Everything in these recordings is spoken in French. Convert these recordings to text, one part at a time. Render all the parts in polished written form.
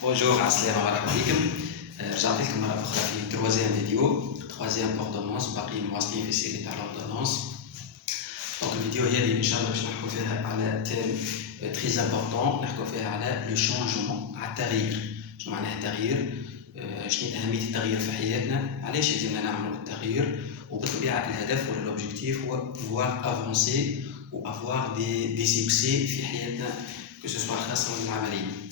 Bonjour, السلام عليكم. رجعت لكم مرة أخرى في troisième فيديو ordonnance باقي مواصلين في السيري تاع l'ordonnance. دونك الفيديو هذه إن شاء الله باش نحكوا فيها على تيم تري امبورطون، نحكوا فيها على لو شونجمون، على التغيير. شنو معناه التغيير؟ شنو أهمية التغيير في حياتنا؟ علاش لازمنا نعملوا التغيير؟ وبالطبيعة الهدف ولا l'objectif هو pouvoir avancer و avoir des succès في حياتنا que ce soit خاصة ولا العملية.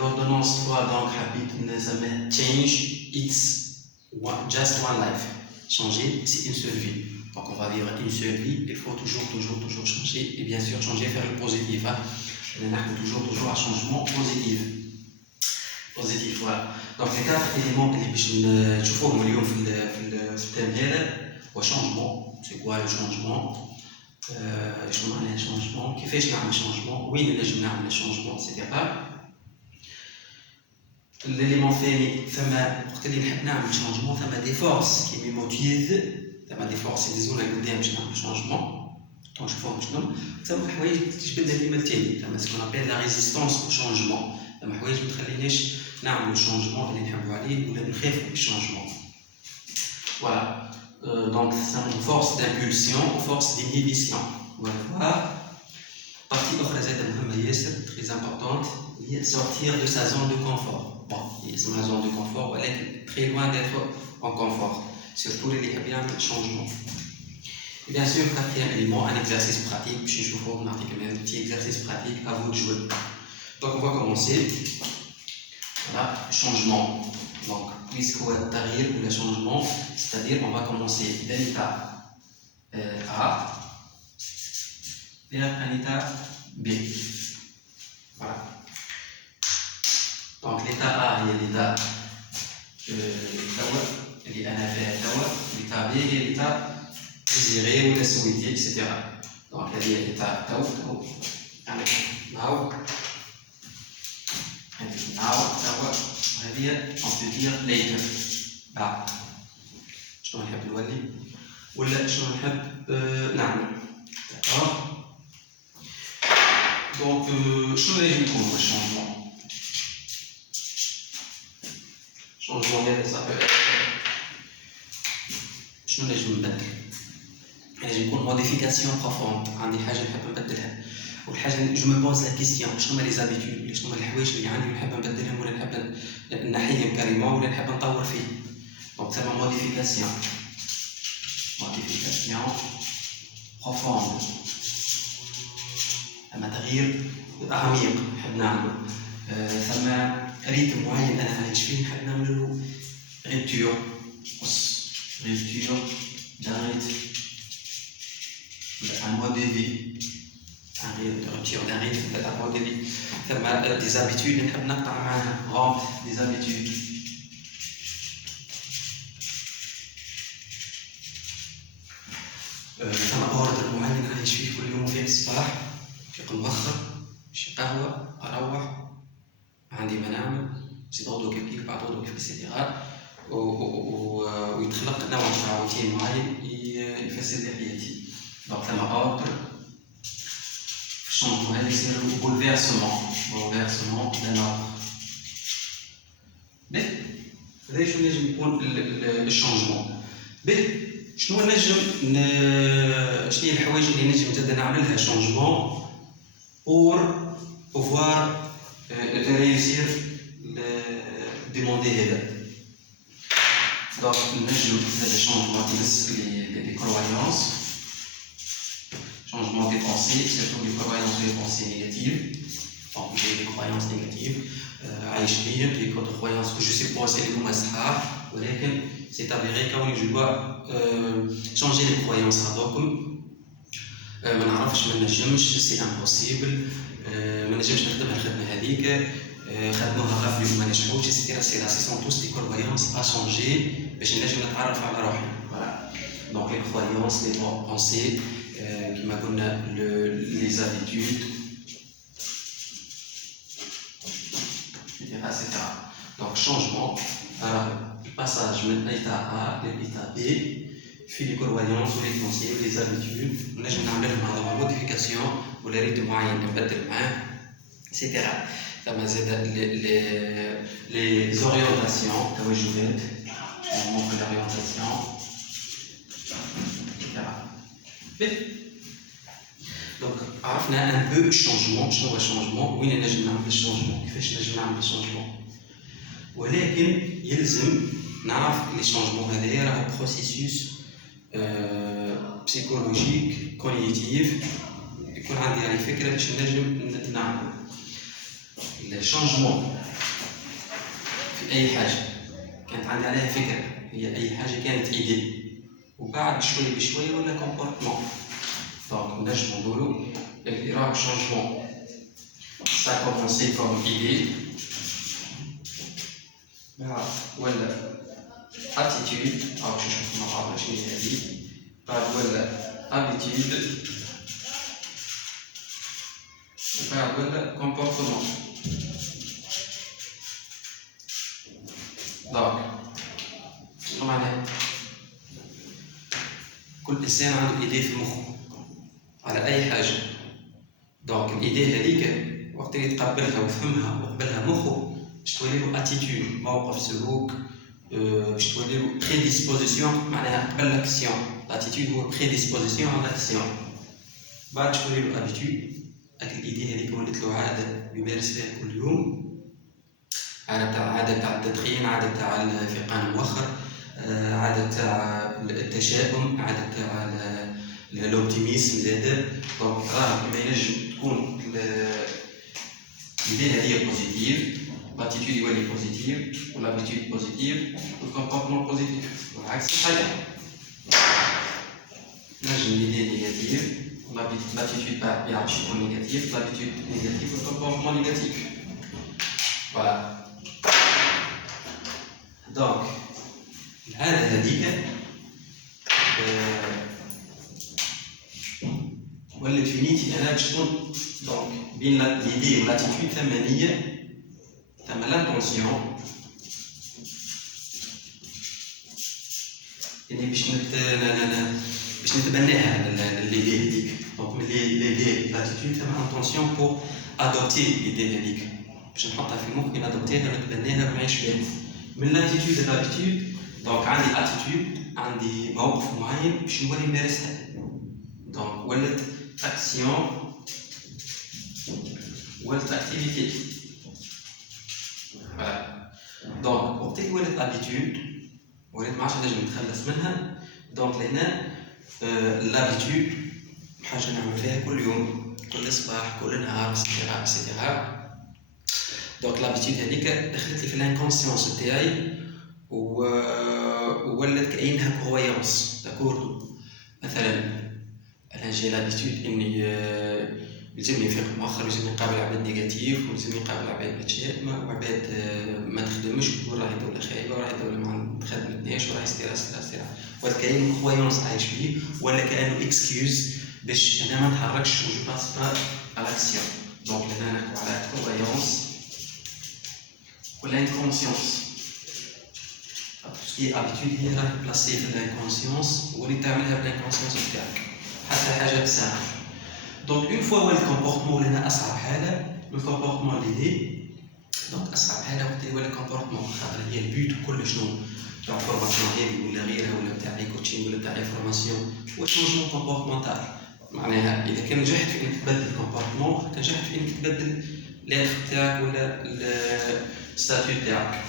L'ordonnance 3 donc habite نسميه change it's just one life. Changer c'est une seule vie. Donc on va vivre une seule vie, il faut toujours changer et bien sûr changer vers le positif. On a toujours un changement positif. Voilà. Donc les 4 éléments اللي باش نشوفوهم اليوم في الثيم هذا هو changement. C'est quoi le changement? شنو معناه changement؟ كيفاش نعمل changement؟ وين نجم نعمل changement etc. L'élément الثاني ثم وقت اللي نحب نعمل شونجمون ثم دي فورس كي مي موتيف، ثم دي فورس يدزونا لقدام باش نعمل شونجمون. دونك نشوفوهم شنو ثم حوايج تجبدنا ديما الثاني ثم سكون ابيل لا ريزيستونس او شونجمون، ثم حوايج ما تخليناش نعملوا الشونجمون اللي نحبوا عليه ولا نخافوا من الشونجمون. فوالا دونك ثم فورس دامبولسيون و فورس دينيبيسيون. فوالا partie أخرى زادة مهمة ياسر très importante هي sortir de sa zone de confort. Bon, c'est ma zone de confort, elle est très loin d'être en confort, surtout les liens bien de changement. Et bien sûr, quatrième élément, un exercice pratique. Je vous montre un petit exercice pratique à vous de jouer. Donc, on va commencer. Voilà, changement. Donc, puisqu'on va tarir ou le changement, c'est-à-dire on va commencer d'un état A vers un état B. Voilà. Donc l'état A هي l'état توا اللي أنا فيها توا، l'état B هي l'état désiré ولا souhaité etc. Donc هذه هي l'état توا يعني ناو توا هذه on peut dire later بعد. شنو نحب نولي ولا شنو نحب نعمل. D'accord. Donc شنو لازم يكون هو الشونجمون؟ changement هذا ça peut être شنو نجم نبدل؟ نجم يكون موديفيكاسيون بروفوند، عندي حاجة نحب نبدلها، والحاجة جو مي بوز لا كيستيون شنو هما لي زابيتود، شنو هما الحوايج اللي عندي ونحب نبدلهم ولا نحب نحيهم كاريمون ولا نحب نطور فيه. دونك تسمى موديفيكاسيون بروفوند، أما تغيير عميق نحب نعمله. ثم ريتم معين انا عايش فيه نحب نعمل له ريبتور d'un rythme, un mode de vie, rupture d'un rythme, un mode de vie. ثم des habitudes نحب نقطع معاها rompre des habitudes. ثم اوردر معين عايش فيه كل يوم في الصباح فيق مبخر شي قهوة أروح عندي ما نعمل زيد غدوة كيف بعد غدوة كيف إتسيتيرا ويتخلق نوع تاع روتين معين يفسر لي حياتي. دونك ثما أوردر في الشونجمون هذا يصير بولفيرسمون دان أوردر. باهي هذا شنو نجم يكون الشونجمون. باهي شنو نجم شنو هي الحوايج اللي نجم زادا نعملها شونجمون pour pouvoir réussir le demander هذا. Donc نجم هذا changement يمس les croyances, changement des pensées, surtout les croyances ou les pensées négatives. Donc j'ai des croyances négatives عايش فيهم des croyances que je suppose اللي هما صحاح ولكن c'est avéré كوني je dois changer les croyances هذوكم. ما نعرفش ما نجمش سي امبوسيبل، ما نجمش نخدمها الخدمه هذيك، خدموها غافلين وما نجحوش سي سون توس دي كرويونس ا شونجي باش نجم نتعرف على روحي. فوالا دونك لي كرويونس لي بونسي كيما قلنا لي زابيتود ايتترا. دونك شونجمون الباساج من ايتا ا لايتا بي في لي كرويونس ولي بونسي ولي زابيتود نجم نعملهم هذوما موديفيكاسيون ولا ريتم معين نبدل معاه اكسيتيرا. les orientations, on montre l'orientation, etc. Donc, on a un peu de changement, où il y a un changement, ولكن يلزم نعرف لي شونجمون هذايا راهو بروسيسوس بسيكولوجيك كونيتيف يكون عندي يعني فكره باش نجم نعمل لي شونجمون في اي حاجه كانت عندي عليها فكره هي اي حاجه كانت ايدي وبعد شويه بشويه ولا كومبورتمون دونك نجم نقولوا اللي راه شونجمون سا كومونسي كوم ايدي ولا attitude أو شو شوف مع بعض شنو هي هذه بعد ولا habitude وبعد ولا comportement دونك شنو معناها؟ كل إنسان عنده إيديه في مخه على أي حاجة دونك الإيديه هذيك وقت اللي يتقبلها ويفهمها ويقبلها مخه باش تولي له اتيتيود موقف سلوك باش تولي له بريديسبوزيسيون معناها قبل لاكسيون لاتيتيود هو بريديسبوزيسيون على لاكسيون بعد تولي له ابيتيود هاك الايدي هذيك ولات له عاده يمارس فيها كل يوم عاده تاع التدخين عاده تاع الفيقان المؤخر عاده تاع التشاؤم عاده تاع الاوبتيميزم زاده دونك راه ما ينجم تكون l'idée est positive, l'attitude est positive, ou l'habitude positive, ou le comportement positif. Voilà, c'est très bien. Là, j'ai une idée négative, l'attitude négative, l'habitude négative, le comportement négatif. Voilà. Donc, هذا هذيك ولات في نيتي انا باش تكون دونك بين ليدي والاتيتود ثم نيه ثم لانتونسيون يعني باش نتبناها ليدي هذيك دونك من ليدي لاتيتود ثم انتونسيون بور ادوبتي ليدي هذيك باش نحطها في مخي نادوبتيها ونتبناها ونعيش بها من لاتيتود لاتيتود دونك عندي اتيتود عندي موقف معين باش نولي نمارسها دونك ولات action ou activité. Voilà. Donc, pour تكوين l'habitude, ولات ما عادش نجم نتخلص منها. Donc لهنا l'habitude حاجة نعمل فيها كل يوم، كل صباح، كل نهار، etc. etc. Donc l'habitude هذيك دخلت لي في الانكونسيونس تاعي وولات كأنها كرويونس، داكور؟ مثلا أنا جي لابيتود إني يلزمني نفيق مؤخر يلزمني نقابل عباد نيجاتيف ويلزمني نقابل عباد متشائمة وعباد ما تخدمش وتقول راهي دولة خايبة وراهي دولة ما خدمتناش وراهي ستيرا ولا كأنه كرويونس عايش فيه ولا كأنه إكسكيوز باش أنا ما نتحركش وجو باس با على لاكسيون دونك هنا نحكو على كرويونس ولا انكونسيونس باسكو ابيتود هي راهي بلاسي في الانكونسيونس واللي تعملها بالانكونسيونس تاعك حتى حاجه سامبل دونك اون فوا ولا الكومبورتمون لنا اصعب حاجه الكومبورتمون ليدي دونك اصعب حاجه وقت اللي ولا الكومبورتمون خاطر هي البيوت كل شنو تاع فورماسيون هذه ولا غيرها ولا تاع لي كوتشينغ ولا تاع انفورماسيون هو شونجمون كومبورتمونتال معناها اذا كان نجحت في انك تبدل الكومبورتمون تنجحت في انك تبدل لاتر تاعك ولا الستاتيو تاعك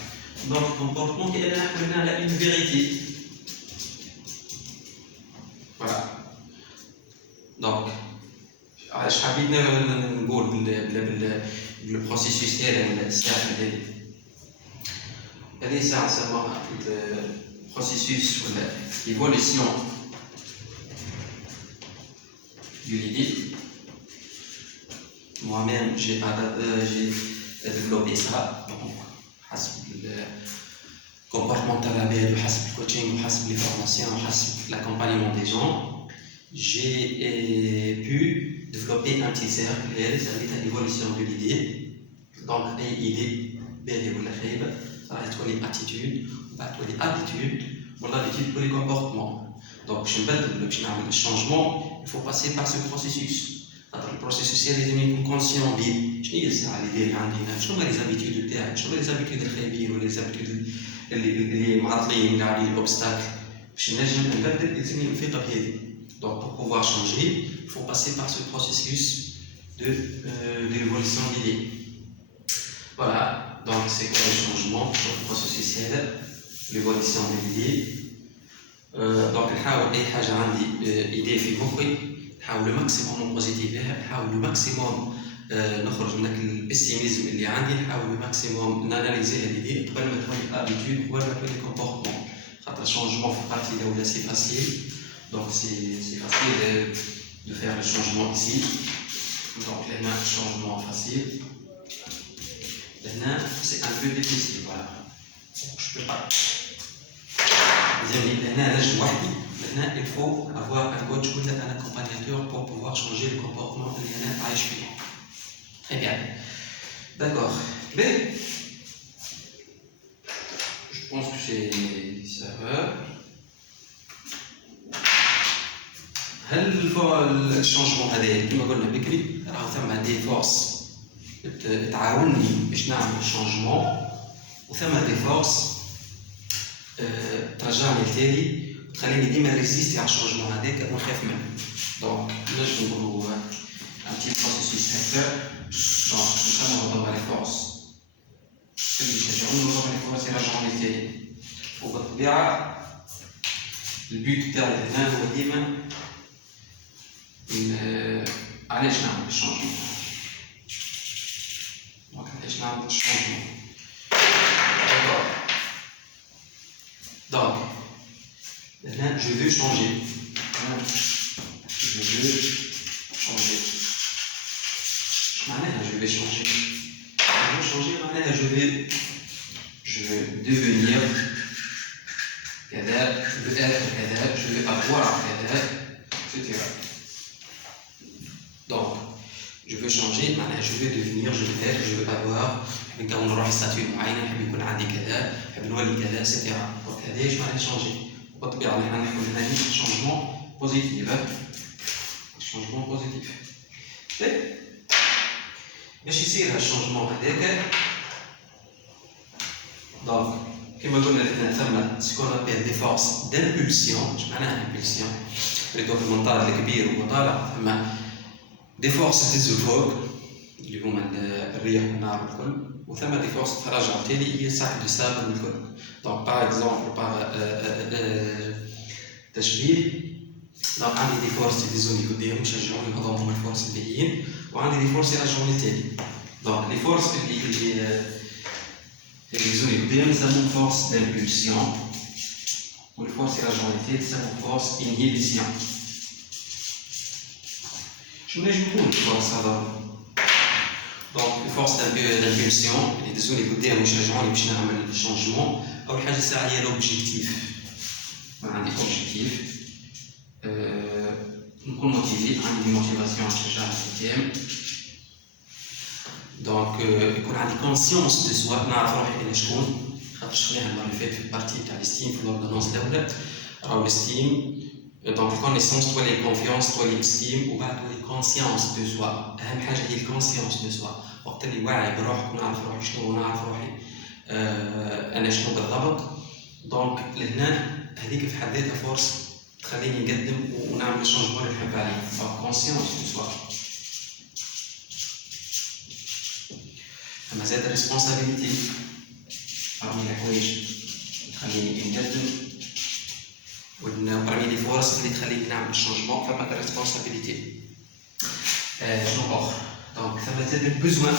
دونك الكومبورتمون كأننا نحكو هنا على اون فيريتي فوالا دونك علاش حبيت نقول بالبروسيسوس تاعي ولا الساعه هذه ساعه نسموها البروسيسوس ولا ايفوليسيون du l'idée. Moi-même, j'ai développé ça. Donc, حسب comportemental habituel, حسب coaching, حسب les formations, حسب l'accompagnement des gens, j'ai pu développer un petit cercle et ça a l'évolution de l'idée. Donc, l'idée, ou la خايبة, ça va être les attitudes, ça va être les habitudes, ou l'habitude pour les comportements. Donc, باش نبدل باش نعمل الشونجمون il faut passer par ce processus خاطر البروسيسوس لازم يكون كونسيون بيه شنو هي الساعه اللي داير عندي هنا، شنو هما لي زابيتود تاعي، شنو هما لي زابيتود الخايبين ولا لي زابيتود اللي معطلين اللي عليه الاوبستاكل باش نجم نبدل لازم نفيق بهذه. دونك pour pouvoir changer il faut passer par ce processus de l'évolution d'idées. Voilà, donc c'est quoi le changement dans le processus هذا l'évolution de l'idée. دونك نحاول اي حاجه عندي ايدي في مخي نحاول لو ماكسيموم بوزيتيفها، نحاول لو ماكسيموم نخرج من البيسيميزم اللي عندي، نحاول لو ماكسيموم ناناليزي هذه الإيدي قبل ما تولي ابيتود قبل ما تولي كومبورتمون. خاطر شونجمون في بارتي الاولى سي فاسيل، دونك سي فاسيل دو فير لو شونجمون ici. دونك هنا شونجمون فاسيل، هنا سي ان بو ديفيسيل. فوالا جو بو با زين هنا نجم وحدي. Maintenant, il faut avoir un coach ou un accompagnateur pour pouvoir changer le comportement de l'INF. Très bien. D'accord. Mais, je pense que ça va. هل الشونجمون هذا كما قلنا بكري راه ثم دي فورس تعاوني باش نعمل الشونجمون، وثم دي فورس ترجعني لتالي تخليني ديما ريزيستي على الشونجمون هذاك ونخاف منه. دونك نجم نقولوا ان بتي بروسيسوس هكا. دونك نسموه نضرب على فورس اللي يشجعوني نضرب على فورس يرجعوني لتالي. وبالطبيعه البيوت تاعي هنا هو ديما علاش نعمل الشونجمون. دونك علاش نعمل الشونجمون. Donc, maintenant, je veux changer. Je veux changer. Maintenant, je vais changer. Je veux changer. Maintenant, je vais devenir. Je veux être. Je vais avoir. Etc. Donc, je veux changer. Maintenant, je veux devenir. Je veux être. Je veux avoir. نكون نروح ستاتيو معين، نحب يكون عندي كذا، نحب نولي كذا سيتيرا. دونك هذا اش معناه شونجي. وبالطبيعه نحن نحكوا هنا شونجمون بوزيتيف. شونجمون بوزيتيف. باش يصير هذا الشونجمون هذاك، دونك كما قلنا لنا ثم سكون ابيل دي فورس دامبولسيون. اش معناها امبولسيون؟ ريدو في المنطاد الكبير وطالع ثم دي فورس ديزوفوك اللي هما الريح والنار والكل، وثم دي فورس ترجع تالي هي ساك دو سابل والكل. دونك باغ اكزومبل باغ تشبيه، دونك عندي دي فورس يدزوني قدام يشجعوني يهضموا من الفورس الباقيين، وعندي دي فورس يرجعوني تالي. دونك لي فورس اللي يدزوني قدام يسموهم فورس دامبولسيون، والفورس يرجعوني تالي يسموهم فورس انهيبيسيون. شنو نجم نقول الفورس هذا؟ دونك الفورس دامبولسيون اللي يدزوني قدام ويشجعوني باش نعمل الشونجمون. اول حاجه الساعه هي لوبجيكتيف. عندي اوبجيكتيف نكون موتيفي، عندي موتيفاسيون تشجعني قدام. دونك يكون عندي كونسيونس دو سوا، نعرف روحي انا شكون. خاطر شفناها المره اللي فاتت في البارتي تاع الستيم في لوردونونس الاولى. راهو الستيم دونك الكونيسونس تولي كونفيونس تولي استيم وبعد تولي كونسيونس دو سوا. اهم حاجه هي الكونسيونس دو سوا، وقت اللي واعي بروحك ونعرف روحي شنو ونعرف روحي انا شنو بالضبط. دونك لهنا هذيك في حد ذاتها فورس تخليني نقدم ونعمل الشونجمون اللي نحب عليه. دونك كونسيونس دو سوا. اما زاد ريسبونسابيلتي رغم الحوايج تخليني نقدم، وبرمي لي فرص اللي تخليني نعمل الشونجمون. فما ريسبونسابيلتي. شنو اخر؟ دونك ثم زاد البوزوان.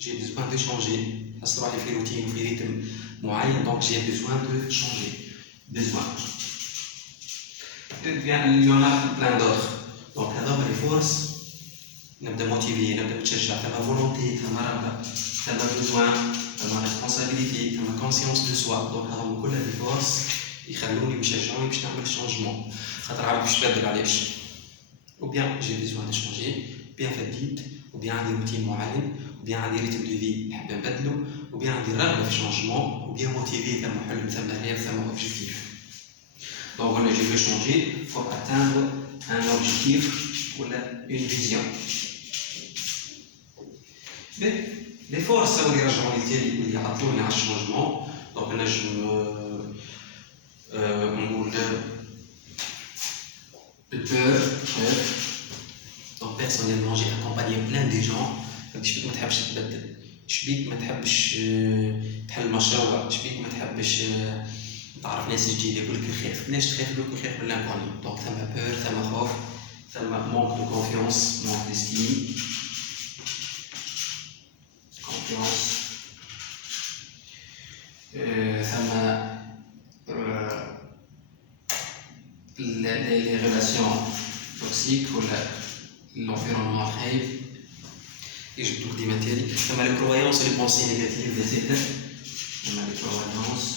جي بوزوان دو شونجي، حس روحي في روتين وفي ريتم معين. دونك جي بوزوان دو شونجي. بوزوان يعني يونا بلان دوتر. دونك هذوما لي فرص نبدا موتيفي، نبدا نتشجع. ثم فولونتي، ثم رغبه، ثم بوزوان، ثم ريسبونسابيلتي، ثم كونسيونس دو سوا. دونك هذوما كلها لي فرص يخلوني ويشجعوني باش نعمل الشونجمون. خاطر عارف باش نبدل علاش. ou bien j'ai besoin de changer, ou bien فديت، ou bien عندي روتين معين، ou bien عندي ريتم دو في نحب نبدلو، ou bien عندي رغبه في الشونجمون، ou bien موتيفي ثم حلم ثم هدف ثم اوبجيكتيف. Donc voilà, je veux changer pour atteindre un objectif ولا اون فيزيون. لي فورس اللي يرجعوني تاني اللي يعطلوني على الشونجمون. دونك نجم نقول peur. Donc personnellement j'ai accompagné plein de gens. شبيك ما تحبش تبدل، شبيك ما تحبش تحل مشروع، شبيك ما تحبش تعرف ناس جديده يقول لك خاف، ناس تخاف يقول لك خاف من لانكوني. دونك ثم بور، ثم خوف، ثم مونك دو كونفيونس، مونك ديستيم، كونفيونس، ثم les relations toxiques ou l'environnement خايب يجبدوك ديما تالي. ثم les croyances et les pensées négatives زاده. ثم les croyances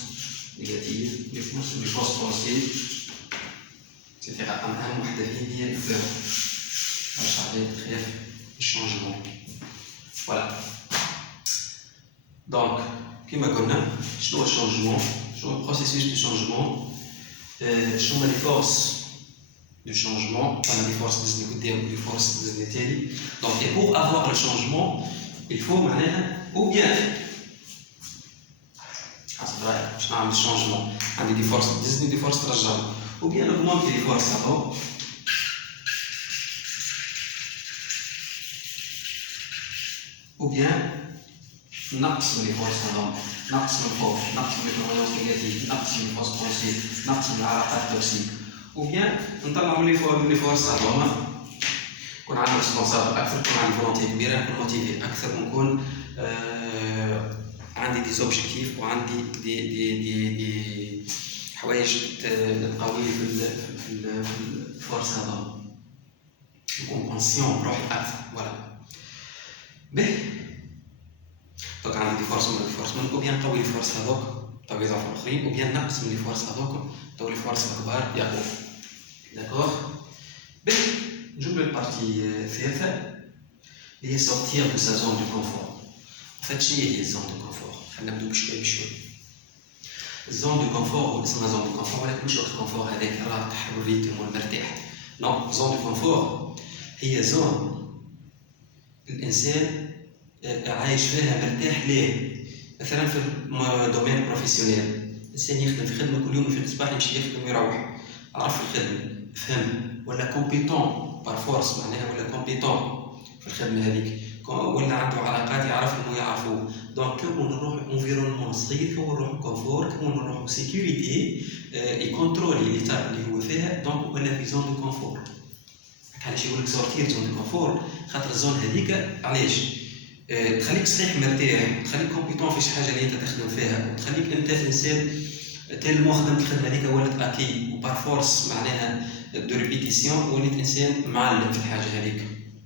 négatives، les fausses pensées etc. أهم وحدة فيهم هي البeur. باش عليه تخاف الشونجمون. فوالا. دونك كيما قلنا شنو هو الشونجمون؟ شنو هو البروسيسوس دو شونجمون؟ شنو هما لي فورس du changement, on a des forces des forces des. Donc, et pour avoir le changement, il faut ou bien le changement, on a des forces des forces ou bien augmenter les forces avant, ou bien نقص من الفرص هذوما، نقص من الخوف، نقص من الكرويونس نيجاتيف، نقص من الفوز بوزيتيف، نقص من العلاقات توكسيك. وبيان نطلعوا لي فورس هذوما، نكون عندي ريسبونسابل اكثر، نكون عندي فولونتي كبيره، نكون موتيفي اكثر، ونكون عندي دي زوبجيكتيف وعندي دي حوايج تقوي في الفورس هذوما، نكون كونسيون بروحي اكثر. فوالا. به دونك عندي دي فورس من او بيان نقوي الفورس هذوك نقوي ضعف الاخرين، او بيان نقص من الفورس هذوك نقوي الفورس الكبار يقوم. داكوغ. باهي نجيو للبارتي الثالثه اللي هي سورتير دو سا زون دو كونفور. فهاد شنو هي الزون دو كونفور؟ خلينا نبداو بشويه بشويه. الزون دو كونفور هو اسمها زون دو كونفور، ولكن مش الكونفور هذاك الراقح والريتم والمرتاح. نو، زون دو كونفور هي زون الانسان عايش فيها مرتاح. ليه؟ مثلا في دومين بروفيسيونيل، الانسان يخدم في خدمه كل يوم يفيق الصباح يمشي يخدم ويروح، عرف الخدمه، فهم، ولا كومبيتون بار فورس معناها، ولا كومبيتون في الخدمه هذيك، ولا عنده علاقات يعرف انه يعرفوه. دونك كون نروح انفيرونمون صغير، كون نروح كونفور، كون نروح سيكوريتي يكونترولي ليتاب اللي هو فيها، دونك ولا في زون دو كونفور. علاش يقول لك سورتير زون دو كونفور؟ خاطر الزون هذيك علاش؟ تخليك صحيح مرتاح، تخليك كومبيتون في شي حاجه اللي انت تخدم فيها، وتخليك انت انسان تالمو خدمت الخدمه هذيك ولات اكي وبار فورس معناها دو ريبيتيسيون، وليت انسان معلم في الحاجه هذيك.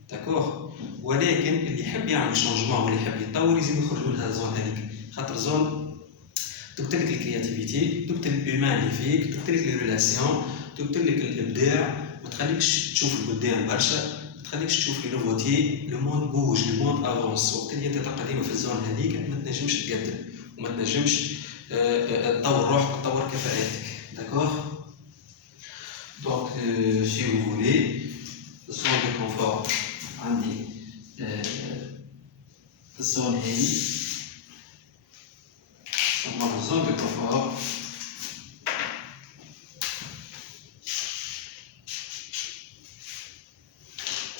داكوغ. ولكن اللي يحب يعمل شونجمون واللي يحب يتطور لازم يخرج من هذا الزون هذيك، خاطر زون تقتل لك الكرياتيفيتي، تقتل الهيومان اللي فيك، تقتل لك لي ريلاسيون، تقتل لك الابداع، ما تخليكش تشوف القدام برشا، تخليكش تشوف لي نوفوتي. لو موند بوج، لو موند افونس، وقت اللي انت تبقى ديما في الزون هذيك ما تنجمش تقدم وما تنجمش تطور روحك وتطور كفاءاتك. داكوغ. دونك سي فو فولي الزون دو كونفور عندي الزون هذي سموها الزون دو كونفور.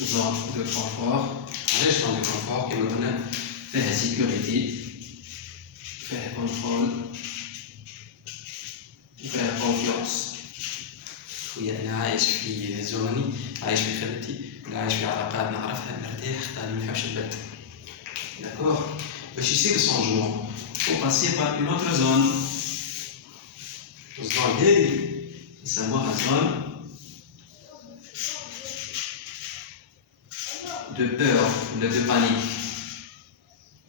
زون دو كونفور، علاش زون دو كونفور؟ كيما قلنا فيها سيكوريتي، فيها كونترول، وفيها كونفيونس. خويا انا عايش في زوني، عايش في خدمتي، ولا عايش في علاقات نعرفها مرتاح، خاطر ما نحبش نبدل. داكوغ. باش يصير الشونجمون فو باسي بار اون اوتر زون. الزون هذي نسموها زون de peur ولا de panique.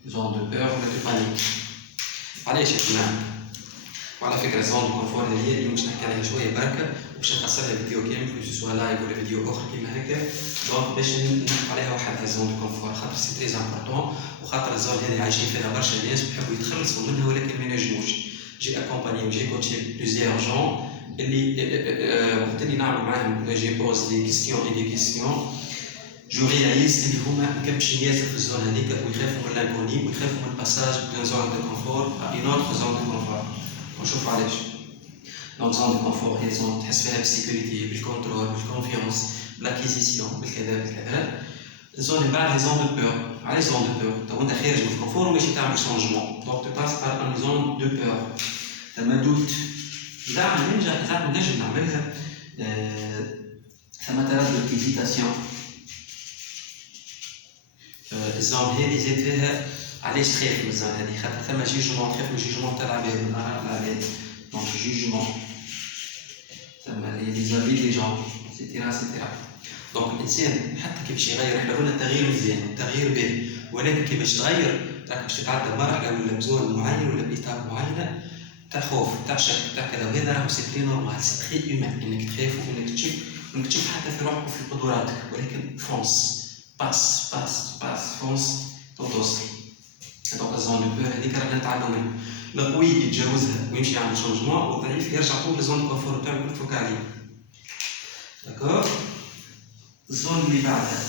زون دو بور ولا دو بانيك. علاش يا جماعه؟ وعلى فكره زون دو كونفور هي اللي باش نحكي عليها شويه بركه، وباش نقصر لها فيديو كامل كو سوا لايف ولا فيديو اخر كيما هكا. دونك باش نحكي عليها وحدها زون دو كونفور، خاطر سي تري امبورطون، وخاطر الزون هذه عايشين فيها برشا ناس ويحبوا يتخلصوا منها ولكن ما ينجموش. جي اكومباني وجي كوتشي بليزيور جون اللي وقت اللي نعمل معاهم جي بوز دي كيستيون اي دي كيستيون جو رياليز اللي هما مكبشين ياسر في الزون هذيك ويخافوا من لانكوني ويخافوا من الباساج من زون دو كونفور ا اون اوتر زون دو كونفور. ونشوفوا علاش. دونك زون دو كونفور هي زون تحس فيها بالسيكوريتي بالكونترول بالكونفيونس بالاكيزيسيون بالكذا بالكذا. الزون اللي بعد لي زون دو بور. علاش زون دو بور؟ تو انت خارج من الكونفور وماشي تعمل شونجمون دونك تو باس بار ان زون دو بور. ثما دوت زعما نجم نعملها ثما ترى دو هيزيتاسيون. الزون هذه زاد فيها علاش تخاف من الزون هذه؟ خاطر ثما جيجمون تخاف من جيجمون تاع العباد من اراء العباد. دونك جيجمون ثما لي زافي دي جون سيتيرا سيتيرا. دونك الانسان حتى كي باش يغير احنا قلنا التغيير مزيان التغيير باهي ولكن كي باش تغير راك باش تتعدى بمرحله ولا بزون معين ولا بايتاب معينه تاع خوف تاع شك تاع كذا وهذا راهو سي تري نورمال سي تري هيومان انك تخاف وانك تشك وانك تشك حتى في روحك وفي قدراتك ولكن فونس باس باس باس فونس توصل. دونك الزون دو بور هذيك رانا نتعلموا منها. القوي يتجاوزها ويمشي يعمل شونجمون والضعيف يرجع طول لزون دو كونفور تاعو اللي فوق عليه. داكور. الزون اللي بعدها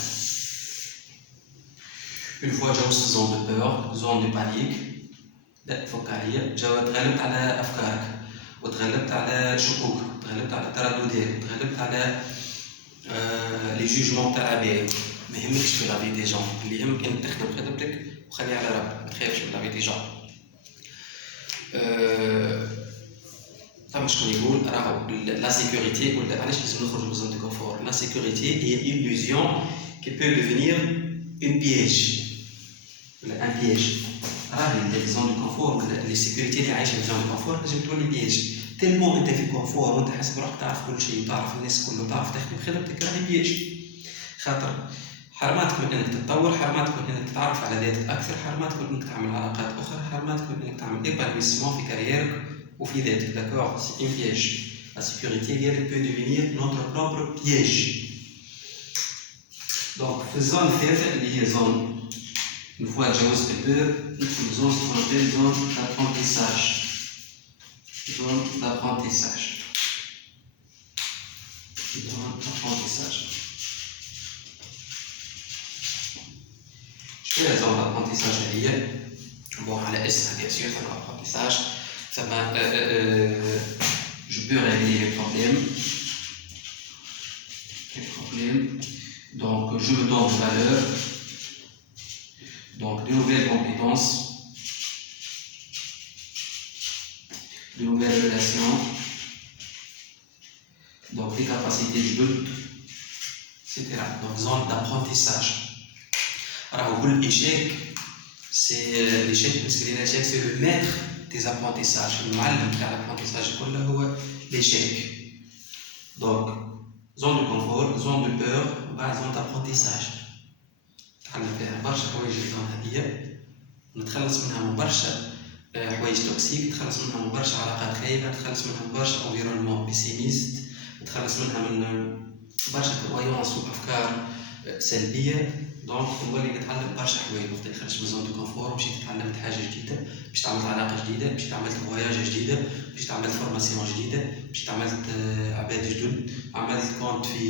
اون فوا جاوزت الزون دو بور زون دو بانيك لا فك عليا تغلبت على افكارك وتغلبت على شكوك تغلبت على ترددات تغلبت على لي جوجمون تاع العباد. ما يهمكش في لافي دي جون اللي يهمك انك تخدم خدمتك وخليها على ربك ما تخافش من لافي دي جون. فما شكون يقول راهو لا سيكوريتي ولا علاش لازم نخرج من زون دو كونفور. لا سيكوريتي هي illusion qui peut devenir une piège ولا ان بياج. راهي لي زون دو كونفور ولا لي سيكوريتي اللي عايشه في زون دو كونفور لازم تولي بياج تلمو انت في كونفور وانت حاسس بروحك تعرف كل شيء تعرف الناس كله تعرف تخدم خدمتك راهي بياج. خاطر حرماتك من انك تتطور حرماتك من انك تتعرف على ذاتك اكثر حرماتك من انك تعمل علاقات اخرى حرماتك من انك تعمل ايبانويسمون في كاريرك وفي ذاتك. داكور سي ان بياج. لا سيكوريتي هي اللي بو ديفينير نوتر بروبر بياج. دونك في الزون الثالثه اللي هي زون une fois تجاوزت البور ندخل زون سكونابيل زون دابرونتيساج. زون دابرونتيساج زون دابرونتيساج. شنو هي زون دابرونتيساج هي؟ بون على اسمها بيان سور ثم دابرونتيساج ثم je peux régler les problèmes. Donc je me donne de valeur. Donc de nouvelles compétences, de nouvelles relations, donc des capacités de doute, etc. Donc zone d'apprentissage. Alors pour l'échec, c'est l'échec parce que l'échec c'est le maître des apprentissages. Le معلم تاع l'apprentissage كله هو l'échec. Donc zone de confort, zone de peur, zone d'apprentissage. نتعلم فيها برشا حوايج الزون هذيا نتخلص منها من برشا حوايج توكسيك نتخلص منها من برشا علاقات خايبة نتخلص منها من برشا انفيرونمون بيسيميست نتخلص منها من برشا كرويونس وافكار سلبية. دونك نولي نتعلم برشا حوايج وقت اللي خرجت من زون دو كونفور مشيت تعلمت حاجة جديدة مشيت عملت علاقة جديدة مشيت عملت فواياج جديدة مشيت عملت فورماسيون جديدة مشيت عملت عباد جدد عملت كونت في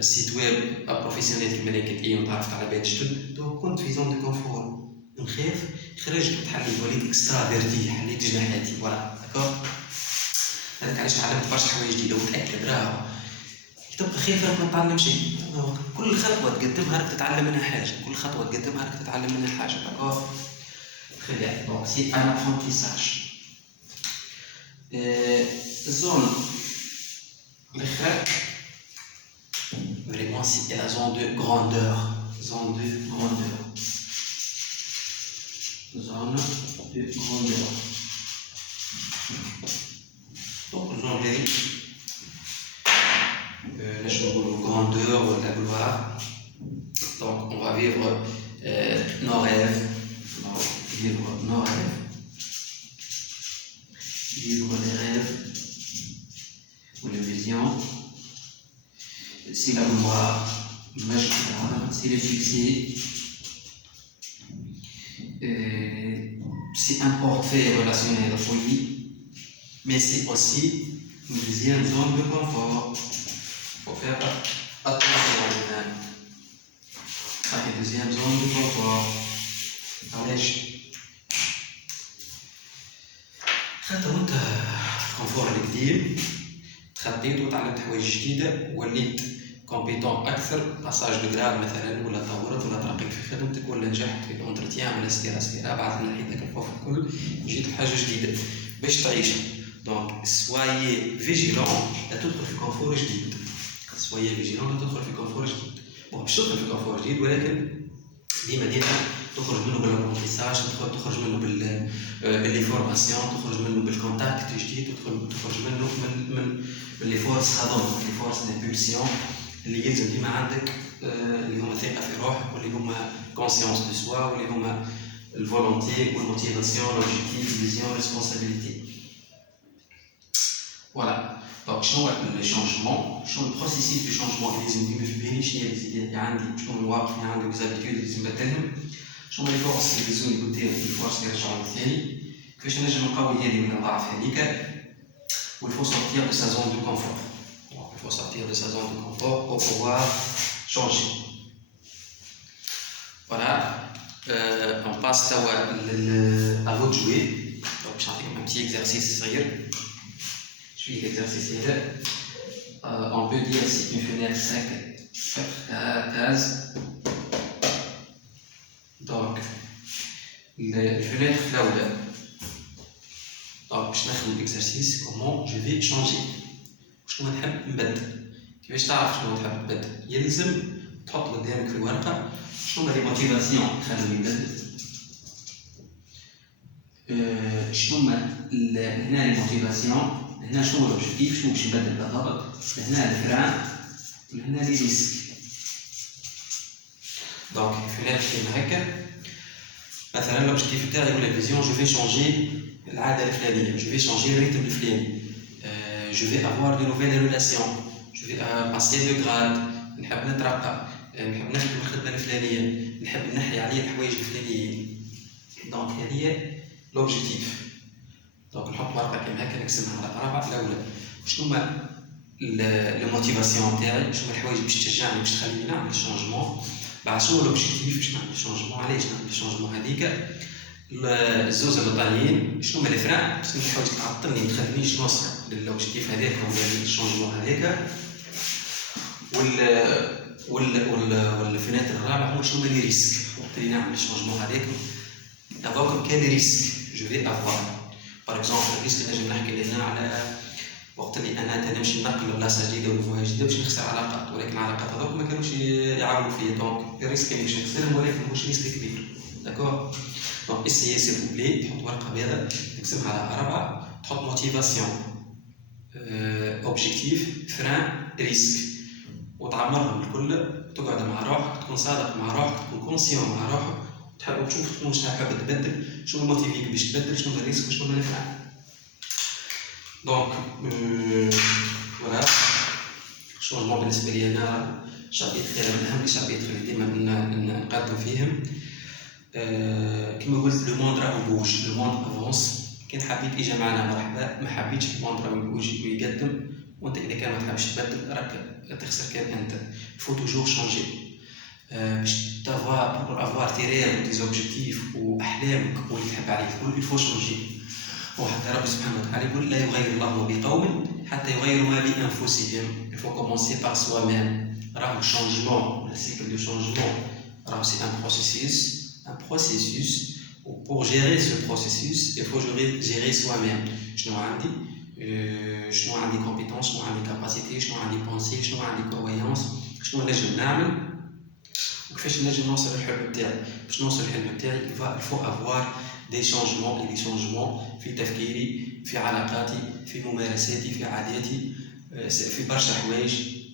سيت ويب بروفيسيونيل كيما لينكدين وتعرفت على عباد جدد. دونك كنت في زون دو كونفور نخاف خرجت وتحليت وليت اكسترافيرتي حليت جناحاتي فوالا داكور. هذاك علاش تعلمت برشا حوايج جديده وتاكد راهو كي تبقى خايف راك ما تتعلم شيء. كل خطوه تقدمها راك تتعلم منها حاجه كل خطوه تقدمها راك تتعلم منها حاجه داكور. تري بيان. دونك سي ان ابرونتيساج. الزون الاخرى vraiment c'est la zone de grandeur. Zone de grandeur. Zone de grandeur. Donc zone de grandeur ou la gloire. Donc on va vivre nos rêves. Vivre nos rêves. Vivre les rêves ou les visions. C'est la gloire, c'est le succès, c'est un portrait relationnel oui, mais c'est aussi une deuxième zone de confort. Il faut faire attention. deuxième zone de confort. علاش؟ خاطر وانت الكونفور القديم تخطيت وتعلمت حوايج جديدة وليت كومبيتون أكثر، باساج دو جراد مثلا، ولا طورت ولا ترقيت في خدمتك ولا نجحت في الأونتروتيان ولا ستيرا بعد ما نحيت داك الخوف الكل جيت بحاجة جديدة باش تعيشها. دونك سوايي فيجيلون لا تدخل في كونفور جديد، سوايي فيجيلون لا تدخل في كونفور جديد. بون باش تدخل في كونفور جديد ولكن ديما تخرج منه بالابرونتيساج، تخرج منه باللي فورماسيون، تخرج منه بالكونتاكت جديد، تخرج منه من لي فورس هذوما، لي فورس ديمبولسيون اللي يلزم ديما عندك، اللي هما ثقه في روحك واللي هما كونسيونس دو سوا واللي هما الفولونتي والموتيفاسيون لوبجيكتيف فيزيون ريسبونسابيلتي. فوالا. دونك شنو هو لي شونجمون، شنو البروسيسيس دو شونجمون اللي لازم ديما في بالي، شنو هي لي زيدي اللي عندي، شنو المواقف اللي عندي وزابيتود اللي لازم نبدلهم، شنو لي فورس اللي يهزوني قدام الفورس اللي يرجعوني ثاني، كيفاش نجم نقوي هذه ولا نضعف هذيك. و il faut sortir de sa zone de confort. Donc il faut sortir de sa zone de confort pour pouvoir changer. Voilà. On passe à vous de jouer. Donc je vais faire un petit exercice صغير. Je suis l'exercice là. On peut dire si une fenêtre 5 cases. Donc الفenêtre الأولى. Donc باش نخدم l'exercice comment je vais changer. شنو نحب نبدل. كيفاش تعرف شنو تحب تبدل؟ يلزم تحط قدامك في ورقة شنو هما لي موتيفاسيون تخليني نبدل. شنو هما هنا لي موتيفاسيون، هنا شنو لوبجيكتيف، شنو باش نبدل بالضبط، هنا الفران وهنا لي ريسك. دونك فينات كيما هكا مثلا لوبجيكتيف تاعي ولا فيزيون جو في شونجي العادة الفلانية، جو في شونجي الريتم الفلاني، جو في افوار دو نوفيل ريلاسيون، جو في باسي دو غراد، نحب نترقى، نحب نخدم الخدمة الفلانية، نحب نحي عليا الحوايج الفلانيين. دونك هذه لوبجيكتيف. دونك نحط ورقة كيما هكا نقسمها على 4. الأولى شنو هما الموتيفاسيون تاعي، شنو هما الحوايج باش تشجعني باش تخليني نعمل شونجمون. بعد شنو لوبجيكتيف باش نعمل شونجمون، علاش نعمل شونجمون هذيك. الزوز الوطنيين شنو هما لي فران، شنو الحوايج اللي تعطلني ما تخلينيش نوصل للوبجيكتيف هذاك ولا للشونجمون هذاك. والفينات الرابع هو شنو هما لي ريسك، وقت اللي نعمل الشونجمون هذاك دونك كان لي ريسك جو في افوار. باغ اكزومبل الريسك نجم نحكي هنا على وقت اللي انا نمشي ننقل لبلاصه جديده وفوايا جديده باش نخسر علاقات، ولكن العلاقات هذوك ما كانوش يعاونوا فيا. دونك الريسك باش نخسرهم ولكن ماهوش ريسك كبير. داكور. دونك اسيي سيل فو بلي تحط ورقه بيضاء تقسمها على 4، تحط موتيفاسيون، اوبجيكتيف، فران، ريسك، وتعمرهم الكل. تقعد مع روحك، تكون صادق مع روحك، تكون كونسيون مع روحك، تحب تشوف تكون شنو حاب تبدل، شنو موتيفيك باش تبدل، شنو الريسك وشنو الفران. دونك فوالا الشونجمون بالنسبه لي انا شابيتر من اهم الشابيتر اللي ديما نقدم فيهم. كما قلت لو موند راهو بوج، لو موند افونس. كان حبيت اجا معنا مرحبا، ما حبيتش الموند راهو يبوج ويقدم، وانت اذا كان ما تحبش تبدل راك تخسر. كان انت فو توجور شونجي باش افوار تي ريف ودي زوبجيكتيف واحلامك واللي تحب عليه الكل الفو شونجي. وحتى ربي سبحانه وتعالى يقول لا يغير الله بقوم حتى يغيروا ما بانفسهم. il faut commencer par soi-même. راهو الشونجمون، le cycle de changement راهو c'est un processus où pour gérer ce processus il faut gérer soi-même. شنو عندي compétences، شنو عندي capacité، شنو عندي pensée، شنو عندي croyance، شنو نجم نعمل وكيفاش نجم نوصل للحلم تاعي. باش نوصل للحلم تاعي il faut avoir des changements في تفكيري، في علاقاتي، في ممارساتي، في عاداتي، في برشا حوايج.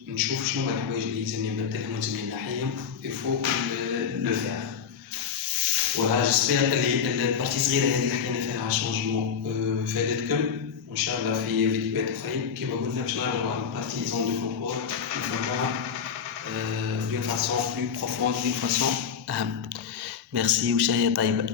نشوف شنو هما الحوايج اللي يلزمني نبدلهم ولازمني نحيهم. il faut le faire. ولا جيسبيغ اللي البارتي صغيره هذه اللي حكينا فيها على الشونجمون فادتكم، وان شاء الله في فيديوهات اخرين كما قلنا باش نهضروا على البارتي زون دو كونفور d'une façon plus profonde، d'une façon أهم. ميرسي وشهية طيبة.